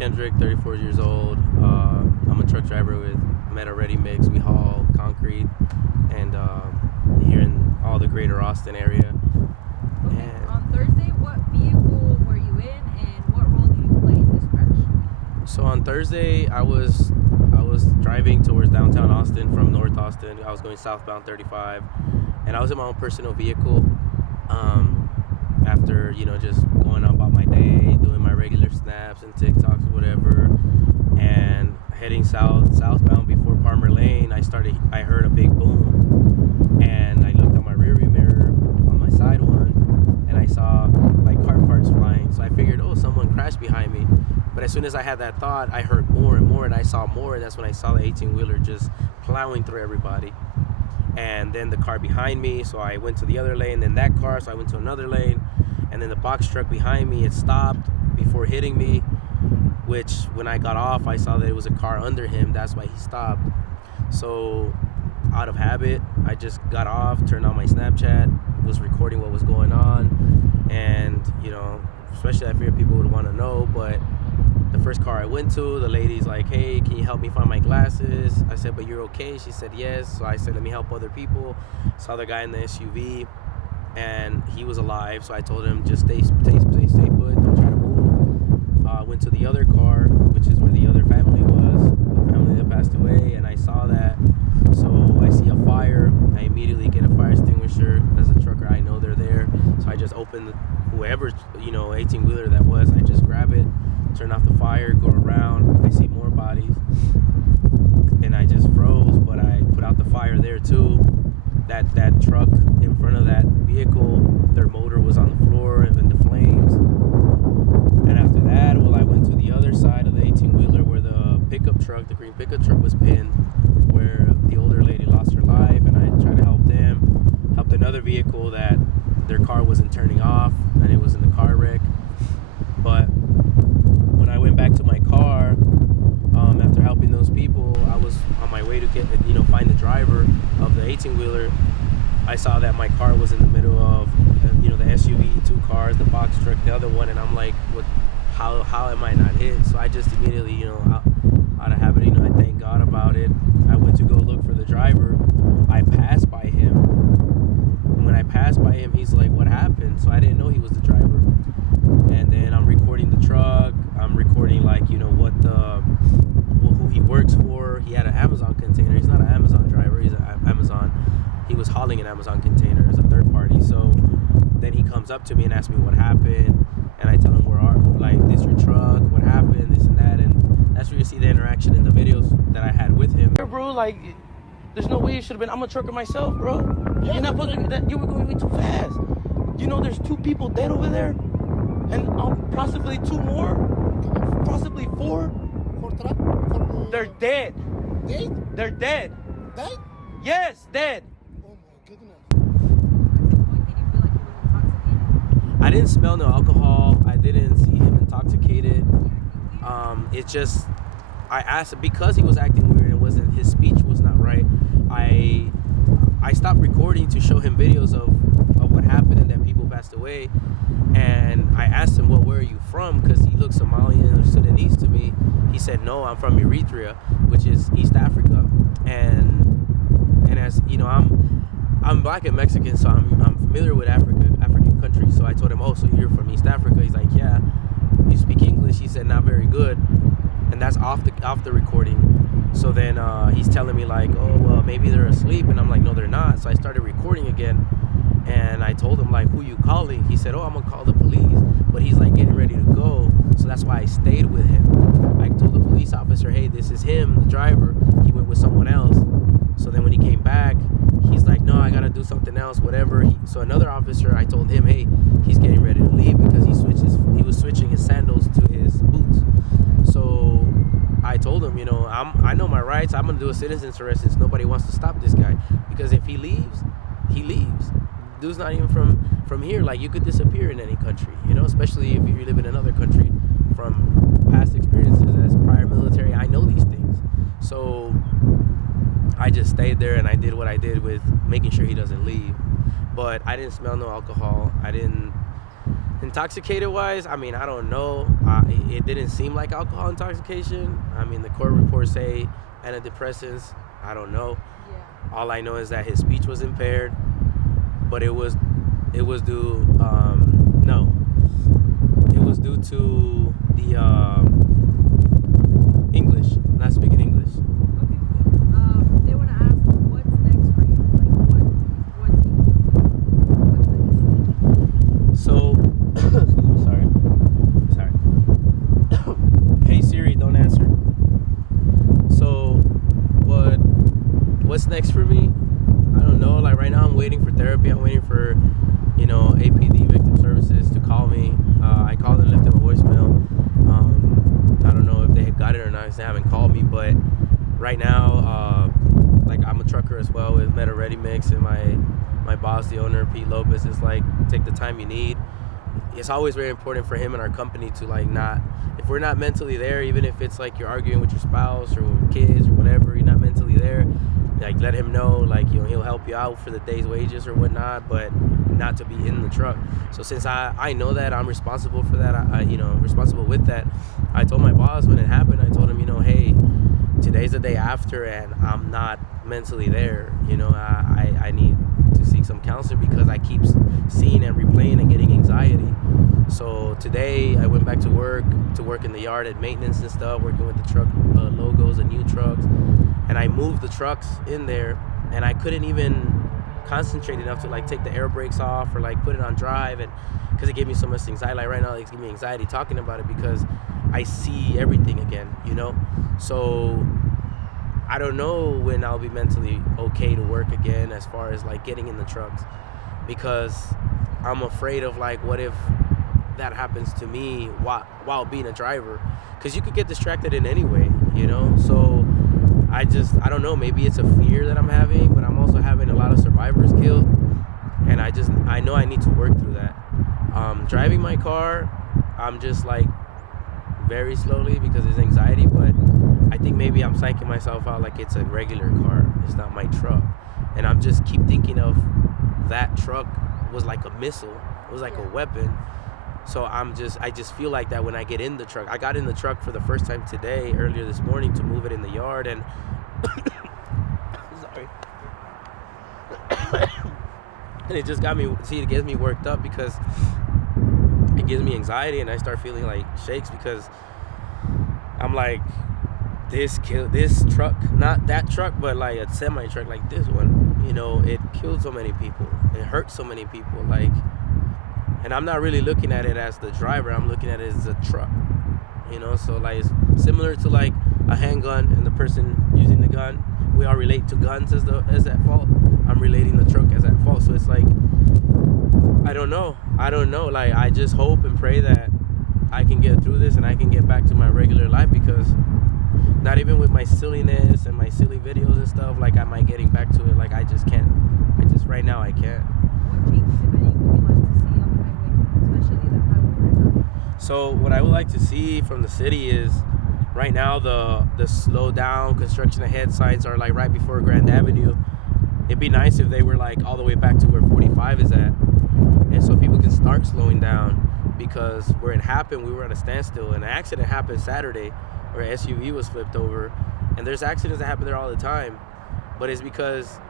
Kendrick, 34 years old. I'm a truck driver with Meta Ready Mix. We haul concrete and here in all the greater Austin area. Okay. And on Thursday, what vehicle were you in and what role did you play in this crash? So on Thursday, I was driving towards downtown Austin from North Austin. I was going southbound 35, and I was in my own personal vehicle. After just going on about my day, doing my regular snaps and TikToks or whatever, and heading southbound before Palmer Lane, I heard a big boom, and I looked at my rearview mirror on my side one, and I saw like car parts flying. So I figured, oh, someone crashed behind me. But as soon as I had that thought, I heard more and more, and I saw more, and that's when I saw the 18-wheeler just plowing through everybody. And then the car behind me, so I went to the other lane, then that car, so I went to another lane, and then the box truck behind me, it stopped before hitting me, which when I got off, I saw that it was a car under him. That's why he stopped. So out of habit, I just got off, turned on my Snapchat, was recording what was going on, and especially I figured people would want to know. But the first car I went to, the lady's like, hey, can you help me find my glasses? I said, but you're okay? She said yes. So I said, let me help other people. Saw the guy in the SUV, and he was alive. So I told him, just stay put, don't try to move. Went to the other car, which is where the other family was, the family that passed away, and I saw that. So I see a fire. I immediately get a fire extinguisher. As a trucker, I know they're there. So I just opened whoever, 18-wheeler that was, I just grab it, turn off the fire, go around. I see more bodies, and I just froze, but I put out the fire there too. That truck in front of that vehicle, their motor was on the floor and in the flames. And after that, I went to the other side of the 18-wheeler where the pickup truck, the green pickup truck, was pinned, where the older lady lost her life, and I tried to help them. Helped another vehicle that their car wasn't turning off, and it was in the car wreck. But when I went back to my car, after helping those people, I was on my way to get, find the driver of the 18-wheeler. I saw that my car was in the middle of, the SUV, two cars, the box truck, the other one, and I'm like, what? How am I not hit? So I just immediately, out of habit, I thank God about it. I went to go look for the driver. I passed by him, and when I passed by him, he's like, what happened? So I didn't know he was the driver. And then I'm recording the truck. I'm recording who he works for. He had an Amazon container. He's not an Amazon driver. He's an Amazon. He was hauling an Amazon container as a third party. So then he comes up to me and asks me what happened, and I tell him this your truck, what happened, this and that, and that's where you see the interaction in the videos that I had with him. Bro, there's no way it should have been. I'm a trucker myself, bro. Yeah, you're not supposed to do that. You were going way too fast. There's 2 people dead over there, and possibly 2 more, possibly 4. They're dead. Dead? They're dead. Dead? Yes, dead. Oh my goodness. I didn't smell no alcohol. I didn't see him intoxicated. It's just, I asked him, because he was acting weird and his speech was not right. I stopped recording to show him videos of what happened and that people passed away. And I asked him, where are you from? Because he looked Somalian or Sudanese to me. He said, no, I'm from Eritrea, which is East Africa. And as I'm black and Mexican, so I'm familiar with African countries. So I told him, oh, so you're from East Africa? He's like, yeah. You speak English? He said, not very good. And that's off the recording. So then he's telling me oh, well, maybe they're asleep. And I'm like, no, they're not. So I started recording again. And I told him, who you calling? He said, oh, I'm going to call the police. But he's getting ready to go. So that's why I stayed with him. I told the police officer, hey, this is him, the driver. He went with someone else. So then when he came back, he's like, no, I got to do something else, whatever. So another officer, I told him, hey, he's getting ready to leave because he was switching his sandals to his boots. So I told him, I know my rights. I'm going to do a citizen's arrest since nobody wants to stop this guy. Because if he leaves, he leaves. Dude's not even from here. You could disappear in any country, especially if you live in another country. From past experiences as prior military, I know these things. So I just stayed there and I did what I did with making sure he doesn't leave. But I didn't smell no alcohol. I didn't Intoxicated wise, I mean, I don't know. It didn't seem like alcohol intoxication. I mean, the court reports say antidepressants. I don't know. Yeah. All I know is that his speech was impaired, but it was due to the English, not speaking English. Okay. They want to ask what's next for you. Like what's next? So, excuse me, sorry. Hey Siri, don't answer. So, what's next for me? I don't know. Like right now, I'm waiting for therapy. I'm waiting for, APD Victim Services to call me. I called and left them a voicemail. I don't know if they got it or not. They haven't called me, but right now, like I'm a trucker as well with Meta Ready Mix, and my boss, the owner, Pete Lopez, is like, take the time you need. It's always very important for him and our company to like not, if we're not mentally there, even if it's like you're arguing with your spouse or with kids or whatever, you're not mentally there, like let him know, like, he'll help you out for the day's wages or whatnot, but not to be in the truck. So since I know that I'm responsible for that, responsible with that, I told my boss when it happened, I told him, hey, today's the day after and I'm not mentally there. I need to seek some counseling because I keep seeing and replaying and getting anxiety. So today I went back to work in the yard at maintenance and stuff, working with the truck logos and new trucks, and I moved the trucks in there, and I couldn't even concentrate enough to like take the air brakes off or like put it on drive, and because it gave me so much anxiety. Like right now, it's giving me anxiety talking about it because I see everything again, So I don't know when I'll be mentally okay to work again as far as like getting in the trucks, because I'm afraid of like, what if that happens to me while being a driver, because you could get distracted in any way, So I don't know, maybe it's a fear that I'm having, but I'm also having a lot of survivor's guilt, and I know I need to work through that. Driving my car, I'm just like very slowly because it's anxiety, but I think maybe I'm psyching myself out like it's a regular car, it's not my truck, and I'm just keep thinking of that truck was like a missile, it was like a weapon. So I just feel like that when I get in the truck. I got in the truck for the first time today, earlier this morning, to move it in the yard, and sorry. And it just it gets me worked up because it gives me anxiety, and I start feeling like shakes because I'm like, this truck, not that truck, but like a semi truck like this one, it killed so many people, it hurt so many people, like. And I'm not really looking at it as the driver, I'm looking at it as a truck, so like it's similar to like a handgun and the person using the gun. We all relate to guns as at fault. I'm relating the truck as at fault. So it's like, I don't know. Like, I just hope and pray that I can get through this and I can get back to my regular life, because not even with my silliness and my silly videos and stuff, like, am I getting back to it. Like, I just can't. Right now I can't. What changes, if any, would you like to see on the highway, especially the highway right now? So what I would like to see from the city is, right now the slow down, construction ahead signs are like right before Grand Avenue. It'd be nice if they were like all the way back to where 45 is at, and so people can start slowing down, because where it happened, we were at a standstill. An accident happened Saturday where an SUV was flipped over, and there's accidents that happen there all the time, but it's because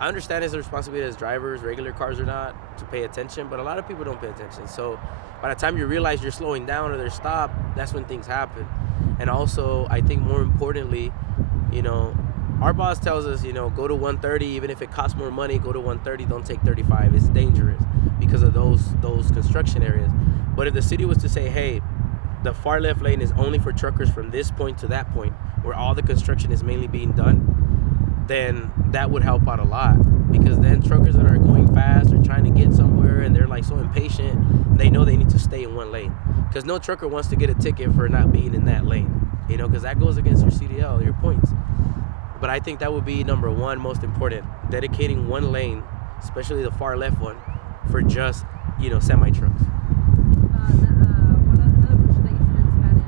I understand it's a responsibility as drivers, regular cars or not, to pay attention, but a lot of people don't pay attention. So by the time you realize you're slowing down or they're stopped, that's when things happen. And also, I think more importantly, our boss tells us, go to 130, even if it costs more money, go to 130, don't take 35. It's dangerous because of those construction areas. But if the city was to say, hey, the far left lane is only for truckers from this point to that point, where all the construction is mainly being done, then that would help out a lot, because then truckers that are going fast or trying to get somewhere and they're like so impatient, they know they need to stay in one lane, because no trucker wants to get a ticket for not being in that lane, because that goes against your CDL, your points. But I think that would be number one, most important, dedicating one lane, especially the far left one, for just semi trucks. Another question that you said in Spanish.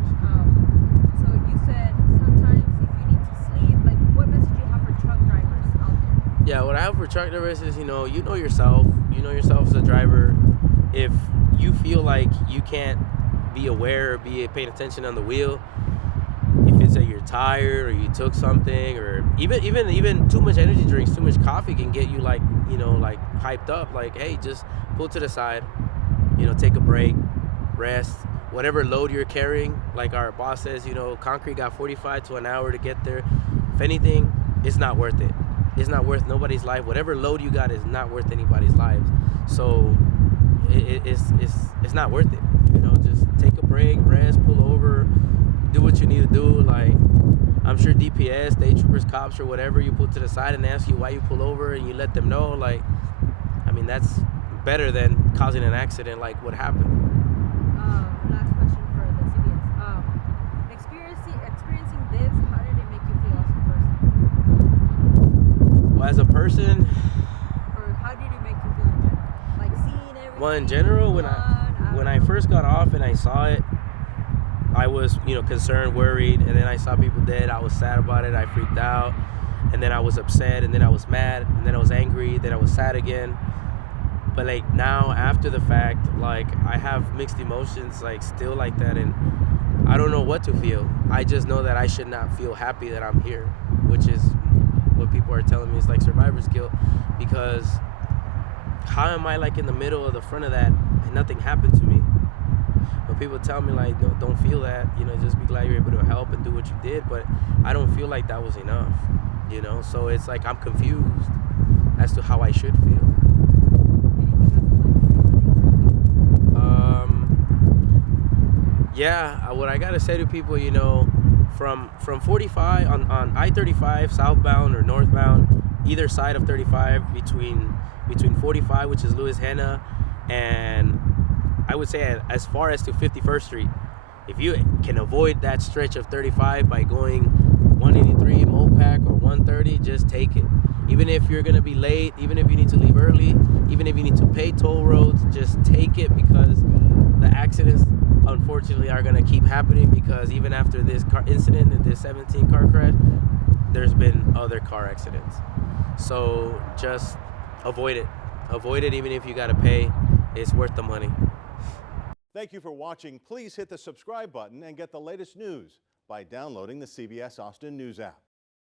So you said sometimes if you need to sleep, like, what message do you have for truck drivers out there? Yeah, what I have for truck drivers is, you know yourself as a driver. If you feel like you can't be aware or be paying attention on the wheel, if it's that you're tired or you took something, or even too much energy drinks, too much coffee can get you like, you know, like hyped up. Like, hey, just pull to the side, you know, take a break, rest, whatever load you're carrying. Like our boss says, you know, concrete got 45 to an hour to get there. If anything, it's not worth it. It's not worth nobody's life. Whatever load you got is not worth anybody's lives. So it's not worth it. You know, just take a break, rest, pull over, do what you need to do. Like, I'm sure DPS, state troopers, cops, or whatever, you pull to the side and ask you why you pull over, and you let them know. Like, I mean, that's better than causing an accident like what happened. Last question for the CBS. Experiencing this, how did it make you feel as a person? Well, as a person, Or how did it make you feel in general? Like seeing everything. well, in general, when I first got off and I saw it, I was, you know, concerned, worried, and then I saw people dead. I was sad about it. I freaked out, and then I was upset, and then I was mad, and then I was angry, then I was sad again. But like now, after the fact, like I have mixed emotions, like still like that, and I don't know what to feel. I just know that I should not feel happy that I'm here, which is what people are telling me. It's like survivor's guilt, because how am I like in the middle of the front of that and nothing happened to me? But people tell me like, no, don't feel that, you know, just be glad you're able to help and do what you did. But I don't feel like that was enough, you know. So it's like I'm confused as to how I should feel. Yeah, what I gotta say to people, you know, from 45 on I-35 southbound or northbound, either side of 35, between 45, which is Louis Henna, and I would say as far as to 51st Street, if you can avoid that stretch of 35 by going 183 Mopac or 130, just take it. Even if you're gonna be late, even if you need to leave early, even if you need to pay toll roads, just take it, because the accidents unfortunately are gonna keep happening, because even after this car incident and this 17 car crash, there's been other car accidents. So just avoid it. Avoid it, even if you gotta pay. It's worth the money. Thank you for watching. Please hit the subscribe button and get the latest news by downloading the CBS Austin News app.